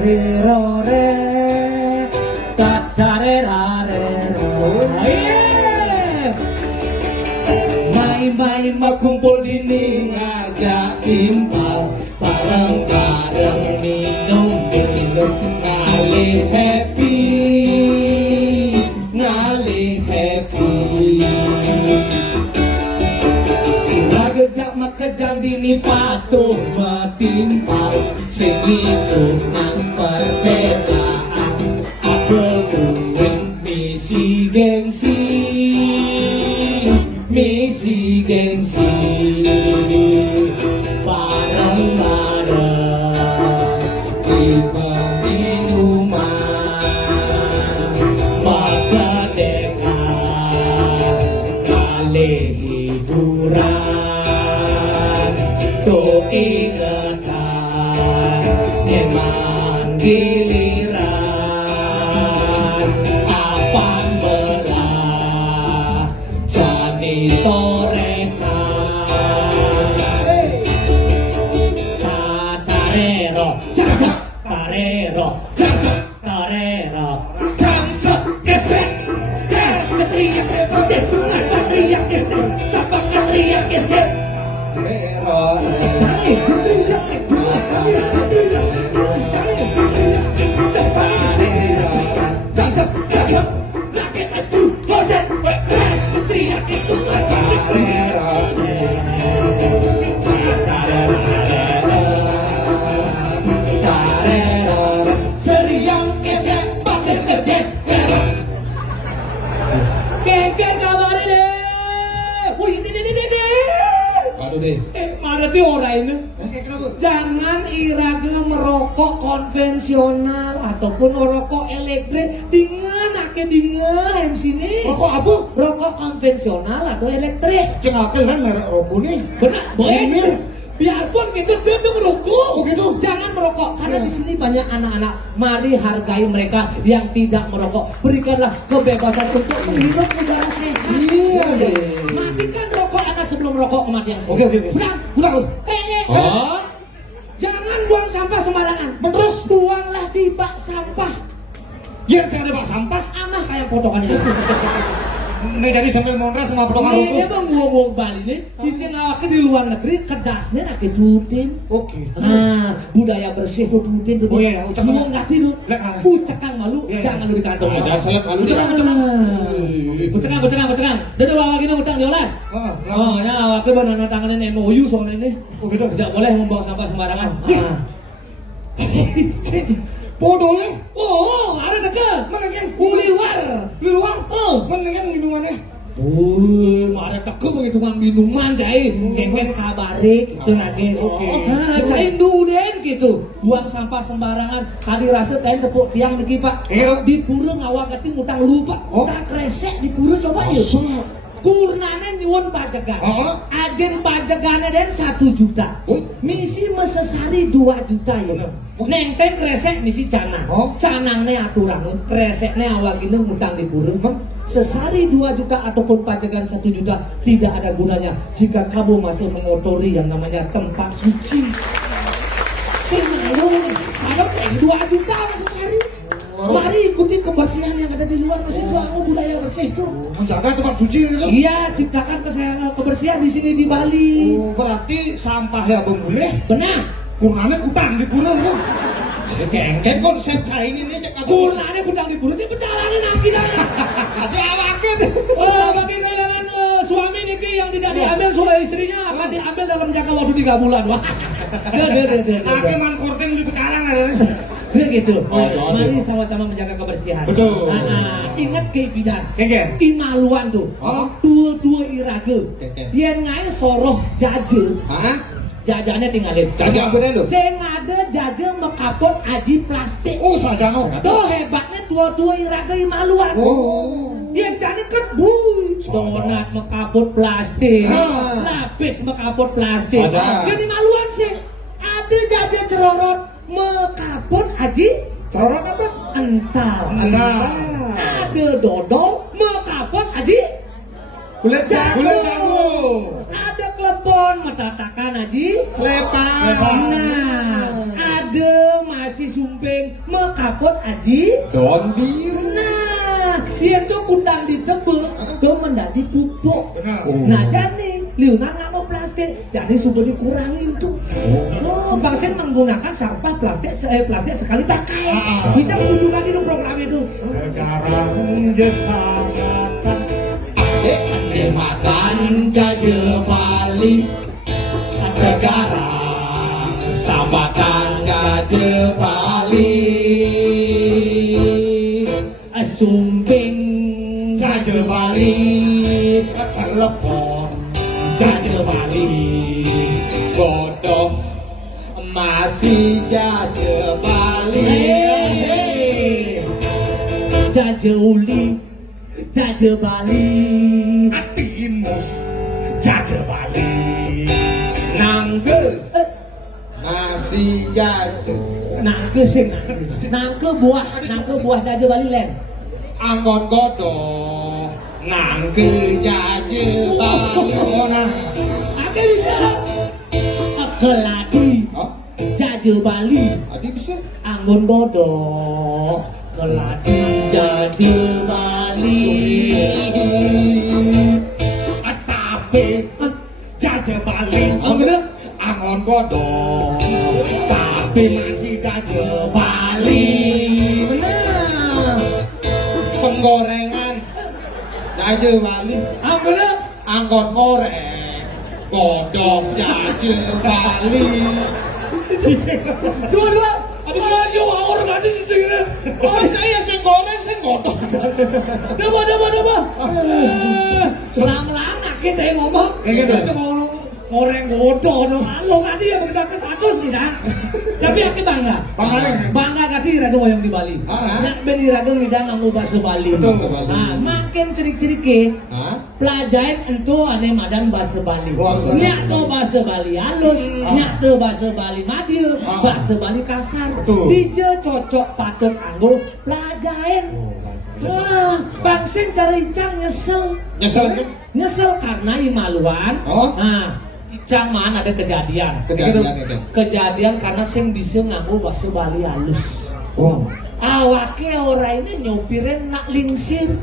re ta ta re ra re ro. Mai makumpul dini ngajak timpal, bareng-bareng minum ngalih happy. Gejak makejang dini patuh matimpal, sing itu nang perbedaan apel kuing misi gengsi bareng-bareng di peminuman magadekan kalih hiburan do ingatan emang giliran apan belah jani torekan tatarero jangsak tarero jangsak tarero jangsak gesek gesek teriak gesek teriak gesek sapak teriak gesek Marah orang ini. Jangan irage merokok konvensional ataupun merokok elektrik. Dengan sini. Rokok apa? Rokok konvensional atau elektrik. Cengakel kan merek rokok nih. Benar, boleh. Biarpun gitu dia merokok. Oh gitu. Jangan merokok karena di sini banyak anak-anak. Mari hargai mereka yang tidak merokok. Berikanlah kebebasan untuk menghirup udara sehat. Iya deh. Matikan rokok anak sebelum merokok kematian. Oke. Pulang. Oh? Jangan buang sampah sembarangan. Terus buanglah di bak sampah. Ya, ada bak sampah. Amah kayak potongannya. Ini dari sampai Monras sama potongan Ini rokok. bang buang Bali nih. Di ngawaknya di luar negeri kedasnya nak kejutin. Oke. Nah, budaya bersih kudutin. Oh iya, ucap mau nggak tidur. Ucakang malu, Iya. jangan lu di kantong. Ada saya malu. Ucakang. Dada bawa gini utang diolas. Oh, ya awaknya benar tanganin MOU soalnya ini. Oh gitu. Tidak boleh membuang sampah sembarangan. Podolnya. Oh, ada dekat. Mana yang Di luar. Oh. Mana yang minumannya? Ada teko begitu minuman cai, kemen kabare itu lagi. Oke. Nah, cai duden gitu. Buang sampah sembarangan. Tadi rasa kain tepuk tiang lagi Pak. Di pura ngawak keti ngutang lupa. Tak kresek di pura coba yuk. Kurnane nyuwun pajegan. Ajen pajegane den 1 juta. Misi mesesari 2 juta ya. Nengteng kresek misi canang. Canangne aturan. Kresekne awak ini ngutang di pura. Sesari 2 juta ataupun pajegan 1 juta tidak ada gunanya jika kamu masih mengotori yang namanya tempat suci. Kalau 2 juta sesari. Mari ikuti kebersihan yang ada di luar masjid. Kamu budaya bersih itu. Menjaga tempat suci itu. Iya, ciptakan kebersihan di sini di Bali. Berarti sampah ya boleh. Benar. Kurnane utang di pura tuh. Kengkeng konsep saya ini nih cek kurnane utang di pura. Ini pencalanan nanti dah. Tapi awaknya tuh. Bagi kalangan suami niki yang tidak diambil oleh istrinya akan diambil dalam jangka waktu 3 bulan. Wah. Tapi man korting di pecalang ada. Dia gitu. Mari sama-sama menjaga kebersihan. Betul. Ingat keibidan. Kengkeng. Imaluan tuh. Dua irage. Dia ngai soroh jaje. Jajannya tinggalin. Jajah apa deh lu? Sing ada jaje mekapot aji plastik. Oh, sadano. Tuh hebatnya tua-tua irage imaluan. Dia jadi kan donat mekapot plastik. Lapis mekapot plastik. Jadi maluan sih. Ada jaje cerorot mekapot aji Corot apa? ental. Ada dodol mekapot aji Kulit jago. ada klepon metatakan aji Selepan. nah ada Ade masih sumping mekapot aji. Don bir. Nah, dia tuh kundang ditebel, tuh menjadi pupuk. Benar. Nah, jadi liunan nggak mau plastik, jadi sudah dikurangin tuh. Oh, Bangsen menggunakan sampah plastik sekali pakai. Kita setuju kan itu program itu. Sekarang jesangatan. Ade makan jaje Bali, negara sambatan jaje Bali. Sumping jaje Bali, telepon jaje Bali, bodoh masih jaje Bali. Jaje Uli, jaje Bali, Atimus jaje Bali. Nangge, Masih jaje. nangge sing nangge buah jaje Bali len. Anggon godong. Nangge jaje Bali. Ake bisa. Keladi, Oh, jaje Bali, adi bisa. anggun bodoh. Keladi jaje Bali. Tapi jaje Bali. Anggun Anggon godong. Tapi masih jaje Bali. benar. Penggorengan jaje Bali. Anggun Anggon goreng. Godong jaje Bali. dua. Ayo orang ada di sini. Oh, saya sing goreng sing godong. Daba. Celang-lang kita yang ngomong. Kayak gitu. Itu mau goreng bodoh, no. Lo tadi yang berdak ke satu sih, dah. Tapi aku bangga. Bangga kati rado yang di Bali. Ah. Nak beli rado ngidang nganggo bahasa Bali. Betul, bahasa Bali. Nah, makin cirik-cirike. Hah? Pelajaran ento ane madan bahasa Bali. Bahasa Nyak to bahasa Bali halus, nyak to bahasa Bali madieu, bahasa Bali kasar. Betul. Dije cocok patut anggo pelajaran. Wah, bangsin caricang nyesel. Nyesel kan? Nyesel karena imaluan. Oh. Nah, Icang man ada kejadian. Kejadian Gitu. itu. Kejadian karena sing bisa nganggo bahasa Bali halus. Oh. Awake ora ini nyopirin nak lingsir.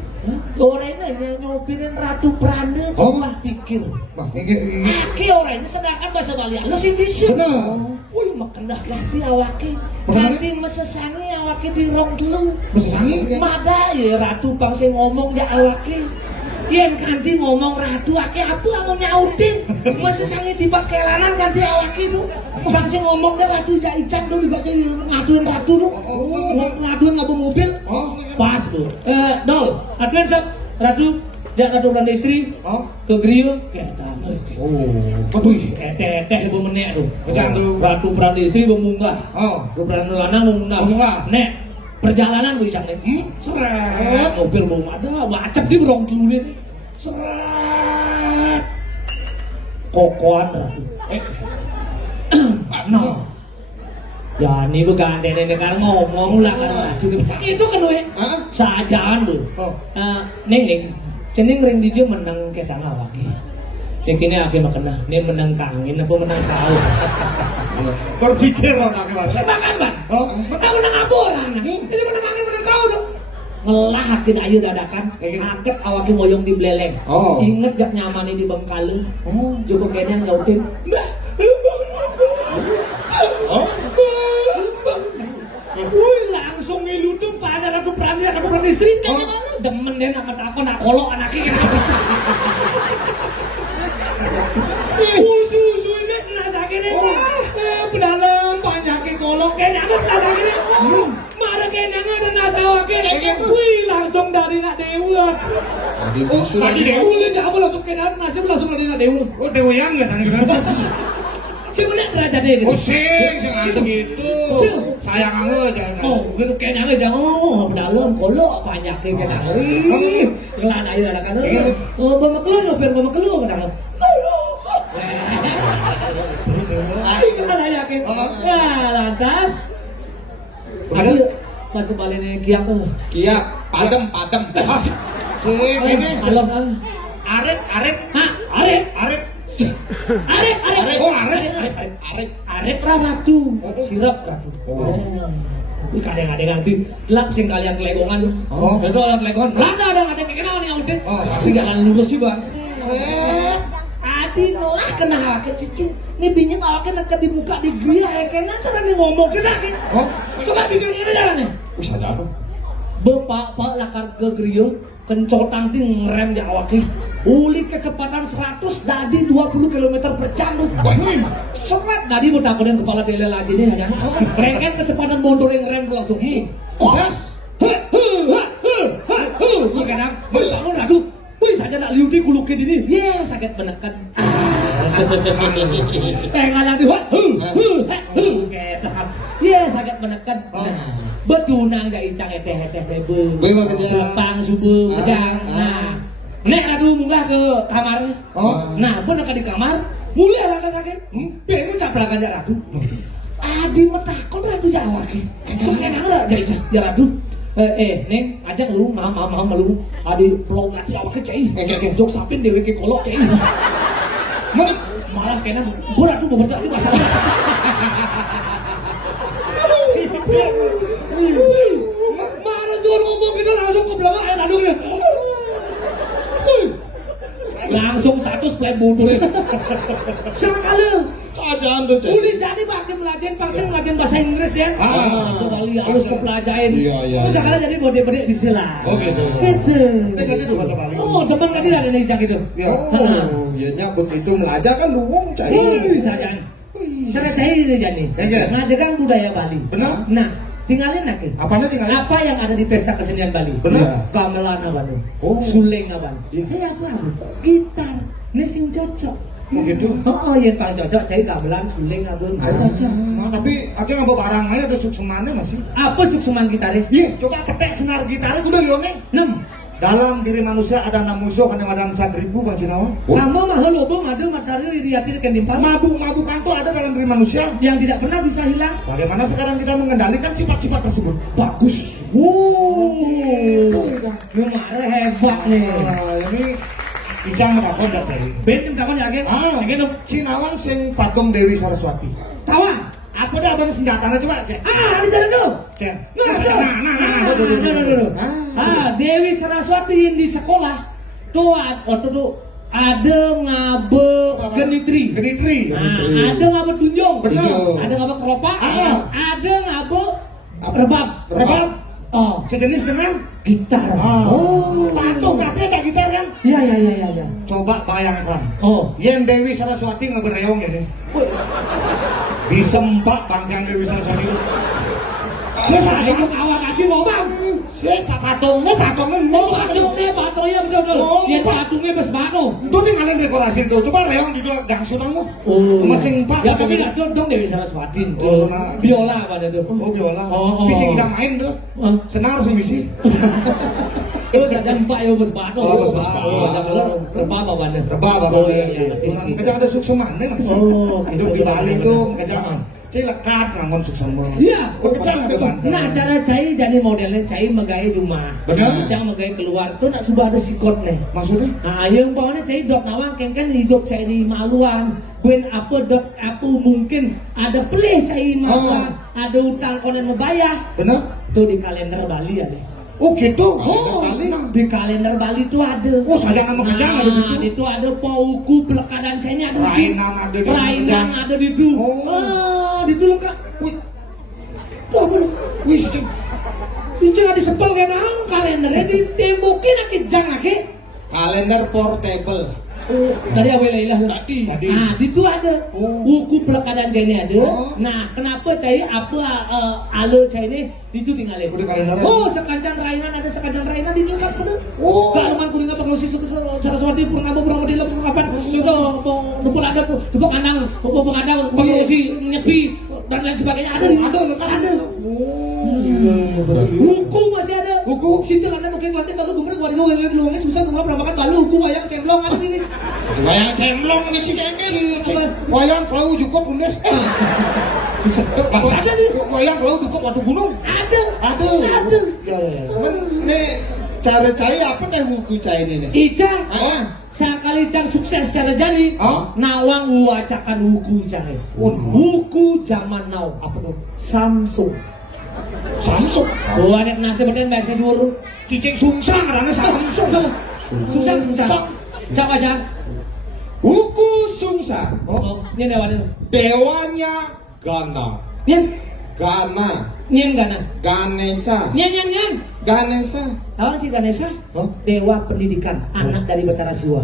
Ora ini nyopirin Ratu Prana. Oh. Cuma pikir. Wah, ini. Aki ora ini sedangkan bahasa Bali halus sing bisa. Bener. Wih, makendah ganti awake. Bagaimana? Ganti mesesangi awake di rong telu. Mesesangi? Mada ya Ratu pangse ngomong ya awake. Yen ganti ngomong Ratu ake apa mau nyautin. Mesesangi di bakelanan ganti awake itu. Pangse ngomong ya Ratu ja Icang dulu juga sih ngaduin Ratu tuh. Ngaduin ngabu mobil. Oh. Pas tuh. Dol, aduin sok Ratu jangan Ratu Prana istri. Oh. Ke Griyo. Kita. Oh. Wih, teh bemenek tuh. Betul, tuh. Ratu Prana istri memunggah. Oh. Ratu Prana lanang memunggah. Memunggah. Nek, perjalanan gue isang nek. Seret, mobil belum ada, wacap di berong dulu nih. Seret. Kokoan Ratu. Nah. Ya ini gue ganti nenek ngomong lah kan Ratu. Itu kan gue. Hah? Sajaan lu. Oh. Neng, cening ring DJ menang ke tanah lagi. Kini aku makna, ini menang kangin apa menang kau? Berpikir orang mas. Sebakan bang. Oh. Menang apa orang? Ini menang kangin menang kau dong. Ngelah hati ayu dadakan, angkat awaki moyong di beleleng. Oh. Ingat gak nyaman di Bengkale? Oh, Joko Kenen ngautin. Oh. Wih, langsung ngeluduk pada Ratu Prana istri. Demen deh nama takon nak kolok anaknya. Susu ini kena sakit ini. Pedalam banyak kolok kayaknya ada kena sakit ini. Mana kayaknya ada nasa wakil. Wih, langsung dari nak dewa. Tadi busuk Tadi lagi. dewa ini apa langsung kena nasi langsung dari nak dewa. Oh, Dewa yang nggak sana gimana? Sebenarnya kerajaan dia gitu. Oh, jangan gitu. Sayang aku jangan. Oh, gitu kayaknya jangan. Oh, pedalam kolok banyak kayaknya. Kelan ayo ada kan. Oh, bawa keluar biar bawa keluar kadang. Itu kan yakin. Nah, lantas. Ada pas baliknya kiak tuh. Kia, padem. Ah, ini. Halo kan. Aret. Hah, arek. Aret. Arek. Oh, arek. arep ra ratu, sirep ratu. Kuwi kadang-kadang nanti lak sing kalian kelegongan. Betul yang kelegongan. Ada kenal nih udah. Masih jalan lurus sih, Bang. Adi ngolah kena ke cucu. Nih binyet awaknya nak di muka di gila ya kayaknya cara nih ngomong kena ki. Coba pikir ini jalannya. Wis ada apa? Bapak lakar ke grill kencotang ting ngerem ya awaknya. Uli kecepatan 100 dari 20 km per jam tuh. Seret tadi mau takutin kepala tele lagi nih hanya. Rengket kecepatan motor yang ngerem langsung. Kos. Ini kadang bangun aduh. Wih saja nak liuti kulukin ini. Ye sakit menekan. Pengen lagi. Ye sakit menekan. Betunang gak incang eteh-eteh bebe. Jepang subuh kejang. Nah, nek aduh munggah ke kamar. Nah, pun di kamar, mulai lah sakit. Pengen caplakan ya ratu. Adi metakon ratu Jawa ki. Kenapa enggak jadi ya ratu? Neng, ajak lu, mama lu, adi pelong nanti awak kecai, jok sapin dewe ke kolok cai. Malah kena, gua ratu mau berarti masalah. Mana suruh ngomong kita langsung ke belakang air aduknya. Langsung 100 play bodoh. Serang kali. Ajaan tuh cek. Udah jadi pakai ngelajen bahasa Inggris ya. Soalnya harus kepelajaran. Iya. Udah kalian jadi bode-bode di sila. Oh gitu. Gitu. Tadi itu bahasa Bali. Oh, teman kan tidak ada yang gitu. Ya. Ya nyambut itu melajar kan luwung cai. Bisa jangan. Cara cai itu jadi. Ngajarkan budaya Bali. Benar. Nah, tinggalin lagi. Apanya tinggalin? Apa yang ada di pesta kesenian Bali? Benar. Gamelan apa nih? Suleng apa? Saya apa? Gitar. Ini sing cocok. Oh gitu. Ya paling cocok cari gamelan suling abang cocok. Tapi aku nggak bawa barang aja ada suksemannya masih. Apa sukseman gitarnya? Iya, coba petek senar gitarnya udah lione. 6. Dalam diri manusia ada 6 musuh kadang-kadang 1.000 Bang Sinawa. Kamu mahal lobong ada Mas Aryo iriati kan dimpal. Mabuk-mabukan tuh ada dalam diri manusia yang tidak pernah bisa hilang. Bagaimana sekarang kita mengendalikan sifat-sifat tersebut? Bagus. Lumayan hebat nih. Ini Icang takon dah cari. Ben takon yakin? Sinawang sing patung Dewi Saraswati. Tawa. Apa dah abang senjatanya coba cek. Di jalan tuh. Cek. Dewi Saraswati yang di sekolah tuh waktu tuh ada ngabe genitri. Ada ngabe tunjung. Ada ngabe keropak. Ada ngabe rebab. Oh, sejenis dengan gitar. Patung kakek ada gitar kan? Iya. Coba bayangkan. Yang Dewi Saraswati ngebereong ini. Disempak bangkang Dewi Saraswati. Masa itu awak lagi mau bang? Patungnya mau patungnya betul. Dia patungnya besbano. Itu tinggalin dekorasi tuh. Coba reong di gang sunangmu. Masing empat. Ya tapi nak dong Dewi Saraswati. Biola apa itu? Biola. Bisa udah main tuh. Senar sih misi. Itu saja empat ya besbano. Rebab apa nih? Rebab apa? Kadang ada sukseman nih mas. Hidup di Bali tuh kadang. Cai lekat ngangon sukseman. Iya. Kadang ada bantuan. Nah cara cai jadi modelnya cai megaya rumah. Benar. Cai megaya keluar tuh nak sudah ada sikot nih. Maksudnya? Nah yang bawahnya cai dok nawang kan hidup cai di maluan. Buen apa dok apa mungkin ada pelih cai maluan. Ada utang konen membayar. Benar. Tuh di kalender Bali ada. Oh gitu. Di kalender Bali itu ada. Oh saya nama kejang ada di situ. Itu ada pauku pelekadan saya ada. Rainan ada di situ. Di itu lengkap. Wih, itu nggak disepel kan? Kalendernya ditembokin kejang lagi. Kalender portable. Tadi awalnya tadi. Nah, itu ada buku pelekadan cai ada. Nah, kenapa cai apa ale cai ini itu tinggalin. Sekancang rainan ada sekancang rainan di lengkap bener. Kalaman kuningan pengusi Saraswati Purnama Purnamodila kapan sudah lupa ada tuh kandang pengusi nyepi dan lain sebagainya ada. Hukum masih ada. Hukum sintil ada mungkin nanti baru gubernur gua susah gua pernah makan balu hukum wayang cemplong ada ini. Wayang cemplong ini sih kayaknya. Wayang plau cukup undes. Disedot bahasa. Wayang plau cukup waktu gunung. Ada. Nih cara cai apa nih buku cai ini? Ica. Sekali cang sukses secara jadi, nawang wacakan wuku cang. Wuku zaman now apa tuh? Samsung. Samsung. Buat nasi beden bahasa dulu. Cicing sungsang karena Samsung. Sungsang. Siapa cang? Wuku sungsang. Ini dewanya. Dewanya Gana. Gana. Nyen Gana. Ganesha. Nyen. Ganesha. Tahu sih Ganesha? Dewa pendidikan, anak dari Betara Siwa.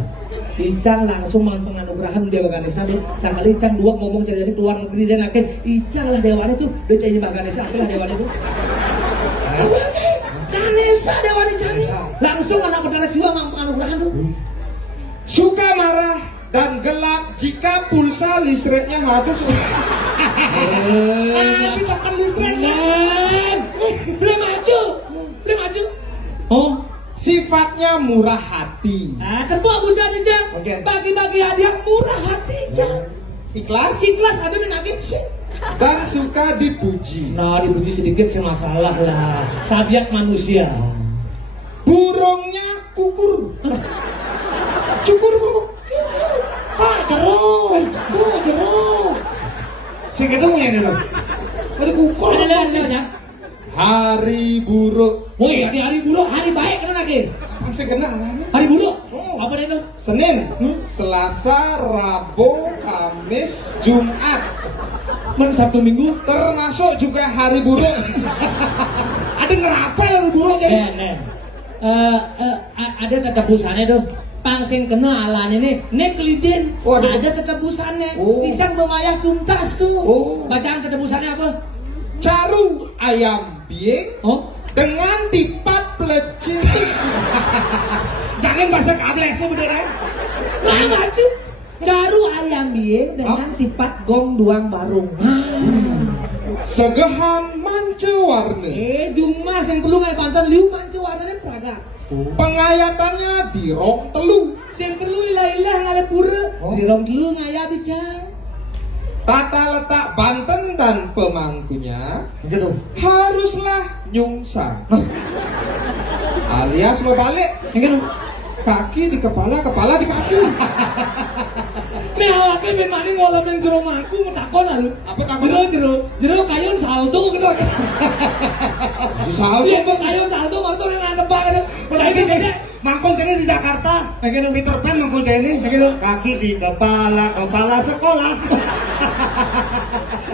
Icang langsung menganugerahan Dewa Ganesha tuh. Sama Icang dua ngomong dari luar negeri dan akhir Icang lah dewanya tuh. Dia cari Mbak Ganesha, apalah dewanya tuh. Ganesha dewanya cari. Langsung anak Betara Siwa menganugerahan tuh. Suka marah dan gelap jika pulsa listriknya habis. Tapi bakal listriknya. Belum maju. Oh, Sifatnya murah hati. terbuat busan aja. Bagi-bagi hadiah murah hati aja. Ikhlas Ada menagih sih. dan suka dipuji. Nah, dipuji sedikit sih masalah lah. Tabiat manusia. Burungnya kukur. Cukur. Terus. Saya ketemu ya dulu. Ada kukur. Ada. Hari buruk. Oh iya, hari buruk, hari baik kan lagi. Masih kenal kan? Hari buruk. Apa itu? Senin, Selasa, Rabu, Kamis, Jumat. Sabtu Minggu. Termasuk juga hari buruk. Ada ngerapel hari buruk jadi. Ada tetebusannya tuh. Pangsing kenalan ini kelidin. Ada tetebusannya. Pisang memayah tuntas tuh. Bacaan tetebusannya apa? Caru ayam biing dengan tipat pelecing. Jangan bahasa kablesnya beneran. Nah, maju. Caru ayam biing dengan tipat gong duang barung. Segehan mancewarne. Jumas yang perlu ngai pantan liu mancewarne praga. Pengayatannya di rong telu. Yang perlu ilah-ilah ngale pura. Di rong telu ngaya bicara. Tata letak Banten dan pemangkunya haruslah nyungsang. Alias ngebalik. Kaki di kepala, kepala di kaki. Nih awaknya main mani ngolamin jero maku takon lalu. Apa takon? Jero kayun saldo gitu. Saldo kok kayun saldo waktu yang tebak itu. Mangkul kene di Jakarta. Pengen Peter Pan mangkul kene. Kaki di kepala, kepala sekolah.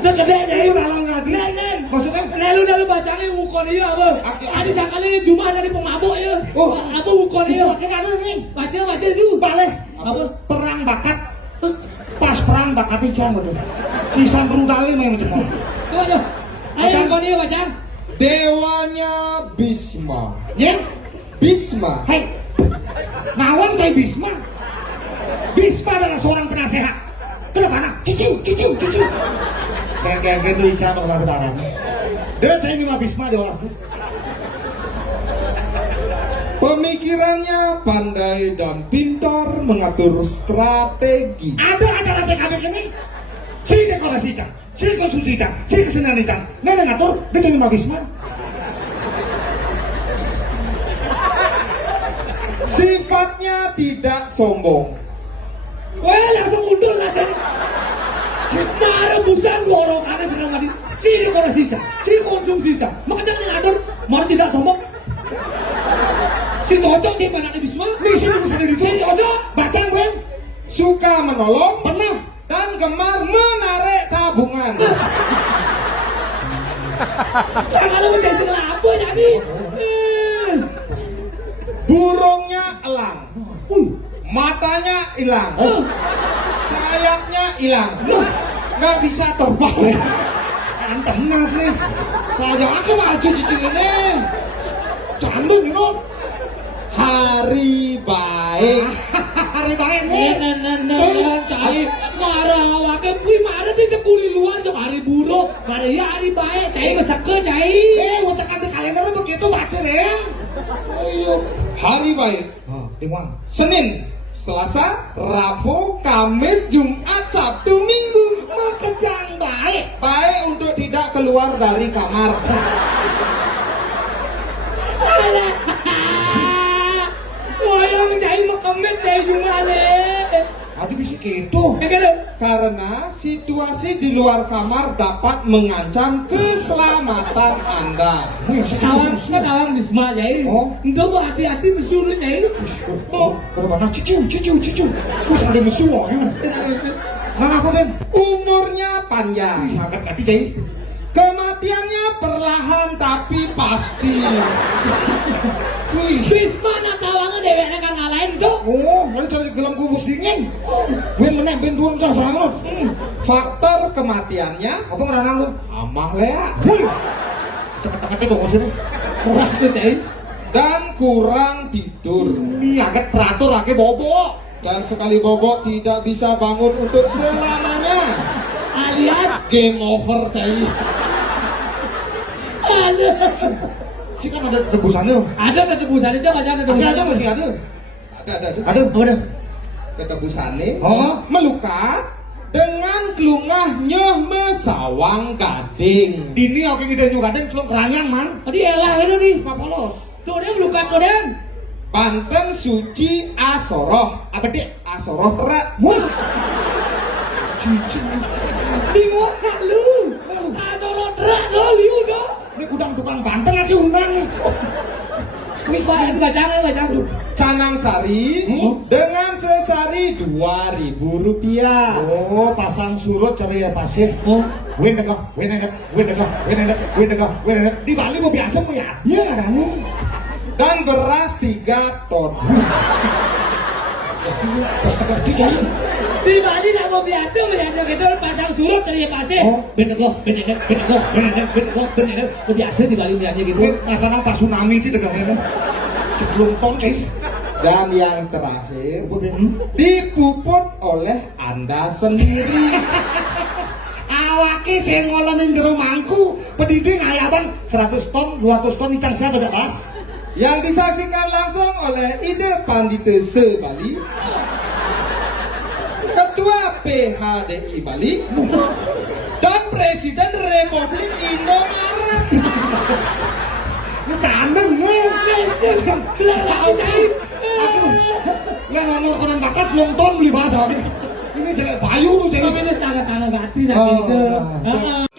Udah gede deh. Dalam ngadi. Maksudnya lalu bacanya wukon iya apa? Ada sekali Jumat dari pemabuk ya. Apa wukon iya? Baca dulu. Balik. Apa? Perang bakat. Pas perang bakat ijang betul. Pisang berudali memang cuma. Coba tuh. Ayo wukon iya baca. Dewanya Bisma. Bisma. Hei, nawang kayak Bisma. Bisma adalah seorang penasehat. Kenapa nak? Kicau. Kayak gitu Ica atau Bataran. Dia saya ini mah Bisma dia orang. Pemikirannya pandai dan pintar mengatur strategi. Ada acara PKB ini. Si dekorasi Ica, si konstruksi Ica, si kesenian Ica. Nenek ngatur, dia jadi mah Bisma. Sifatnya tidak sombong. Wah langsung mundur lah jadi. Marah busan gorong karena sedang mati. Si dekorasi cah, si konsumsi cah. Maka jangan ngatur, mau tidak sombong. Si cocok si banyak di semua. Nih sini bisa di Si cocok. baca gue. Suka menolong Pernah. dan gemar menarik tabungan. Sama lu menjadi apa jadi? Burungnya elang. Matanya hilang. Sayapnya hilang. Nggak bisa terbang. Antem nas nih. Saya aku maju cici ini. Candung ini. Hari baik. Hari baik nih. Cai marah awake kuwi marah di kuli luar tuh hari buruk. Hari baik, cai mesake cai. Untuk ada kalender begitu baca deh. Ayo. Hari baik. Senin, Selasa, Rabu, Kamis, Jumat, Sabtu, Minggu. Makejang baik. Baik untuk tidak keluar dari kamar. Wayang cai makamet cai gimana? gitu. Karena situasi di luar kamar dapat mengancam keselamatan Anda. Kawan Bisma Jai. Oh. Enggak mau hati-hati mesuruh Jai. Oh, mana cucu. Terus ada mesuah ya. Mana apa Ben? Umurnya panjang. Sangat hati jadi. Kematiannya perlahan tapi pasti. Wih. Bisma nak kawangan deweknya kan ngalahin tuh. Oh, mana cari gelang kubus dingin. Ben menang Ben dua enggak sama. Faktor kematiannya Apa ngeranang lu? amah lea Wih. Cepet-cepet dong sini. Kurang tuh Jai. dan kurang tidur. Ini agak teratur lagi bobo. Dan sekali bobok tidak bisa bangun untuk selamanya. Alias Game over, cai. ada. Sih kan ada tebusannya. Ada ketebusannya coba jangan Ada ketebusan. masih ada. Ada. Ada. Ada. Ketebusane Oh. melukat dengan kelungah nyoh mesawang gading. Ini oke ide juga kadang kalau keranyang man. Tadi elah itu nih. Apa polos? Tuh dia melukat tuh dia. Banten suci asoroh. Apa dek? Asoroh terak. Wah. Bingung lu. Atau rodrak lo liu do. Ini gudang tukang Banten lagi undang nih. Wih, bacang tuh. Canang sari dengan sesari 2.000 rupiah. Oh, pasang surut cari ya pasir. Oh, Win tengah. Di Bali mau biasa mau ya? Iya ada nih. Dan beras 3 ton. di Bali nak mau biasa melihat gitu pasang surut dari pasir. Oh. Bener kok. Biasa di Bali melihatnya gitu. Rasanya pas tsunami itu tegaknya. Sebelum ton Dan yang terakhir dipuput oleh Anda sendiri. awake sing ngolomin jero mangku pediding ayaban 100 ton 200 ton ikan siapa gak pas Yang disaksikan langsung oleh Ide Pandite Bali, Ketua PHDI Bali, dan Presiden Republik Indomaret. ini kandeng gue aku yang ngomong konon bakat belum ton beli bahasa ini jelek bayu tuh Ini sangat hati Oh, gitu. nah.